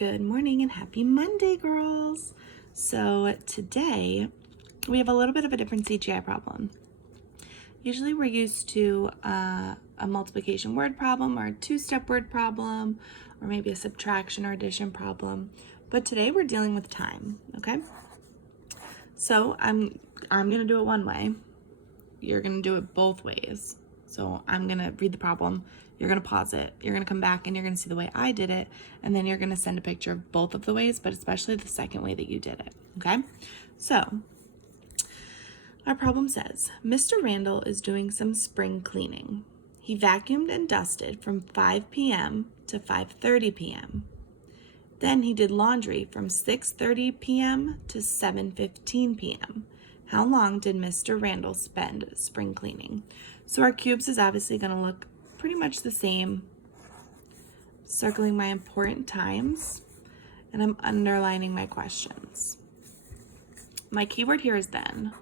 Good morning and happy Monday, girls. So today we have a little bit of a different CGI problem. Usually we're used to a multiplication word problem or a two-step word problem or maybe a subtraction or addition problem. But today we're dealing with time, okay? So I'm gonna do it one way. You're gonna do it both ways. So I'm gonna read the problem, you're gonna pause it, you're gonna come back and you're gonna see the way I did it, and then you're gonna send a picture of both of the ways, but especially the second way that you did it, okay? So our problem says, Mr. Randall is doing some spring cleaning. He vacuumed and dusted from 5 p.m. to 5:30 p.m. Then he did laundry from 6:30 p.m. to 7:15 p.m. How long did Mr. Randall spend spring cleaning? So our cubes is obviously going to look pretty much the same. Circling my important times, and I'm underlining my questions. My keyword here is then,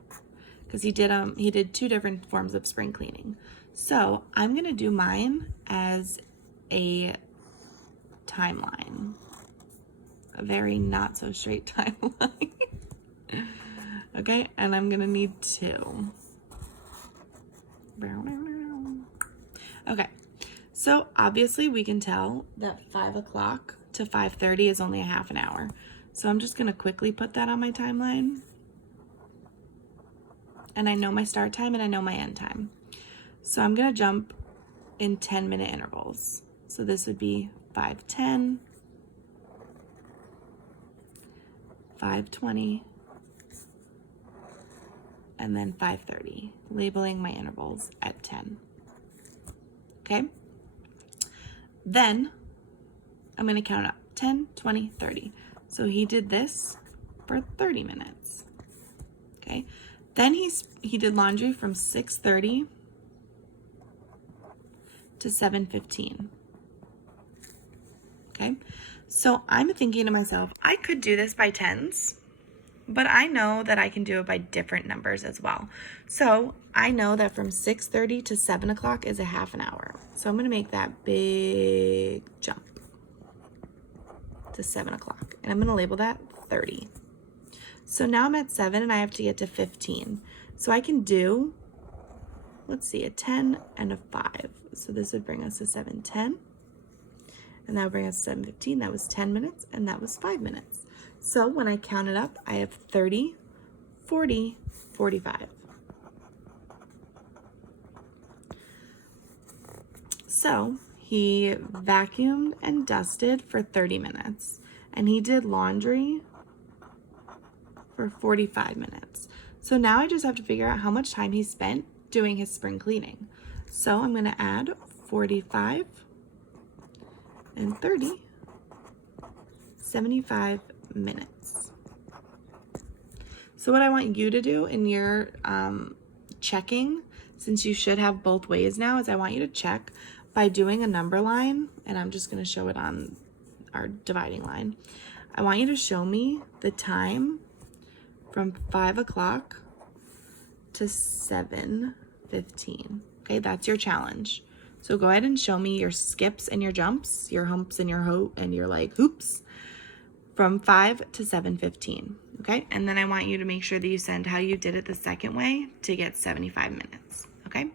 because he did two different forms of spring cleaning. So I'm going to do mine as a timeline, a very not so straight timeline. Okay, and I'm gonna need two. Okay, so obviously we can tell that 5 o'clock to 5:30 is only a half an hour. So I'm just gonna quickly put that on my timeline. And I know my start time and I know my end time. So I'm gonna jump in 10-minute intervals. So this would be 5:10, 5:20, and then 5:30, labeling my intervals at 10. Okay? Then I'm going to count up 10, 20, 30. So he did this for 30 minutes. Okay? Then he did laundry from 6:30 to 7:15. Okay? So I'm thinking to myself, I could do this by tens, but I know that I can do it by different numbers as well. So I know that from 6:30 to 7 o'clock is a half an hour. So I'm going to make that big jump to 7 o'clock. And I'm going to label that 30. So now I'm at 7 and I have to get to 15. So I can do, let's see, a 10 and a 5. So this would bring us to 7:10. And that would bring us to 7:15. That was 10 minutes and that was 5 minutes. So when I count it up, I have 30, 40, 45. So he vacuumed and dusted for 30 minutes and he did laundry for 45 minutes. So now I just have to figure out how much time he spent doing his spring cleaning. So I'm going to add 45 and 30, 75 minutes. So what I want you to do in your checking, since you should have both ways now, is I want you to check by doing a number line, and I'm just going to show it on our dividing line. I want you to show me the time from 5 o'clock to 7:15. Okay, that's your challenge. So go ahead and show me your skips and your jumps, your humps and your hoops from 5 to 7:15, okay? And then I want you to make sure that you send how you did it the second way to get 75 minutes, okay?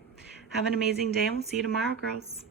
Have an amazing day and we'll see you tomorrow, girls.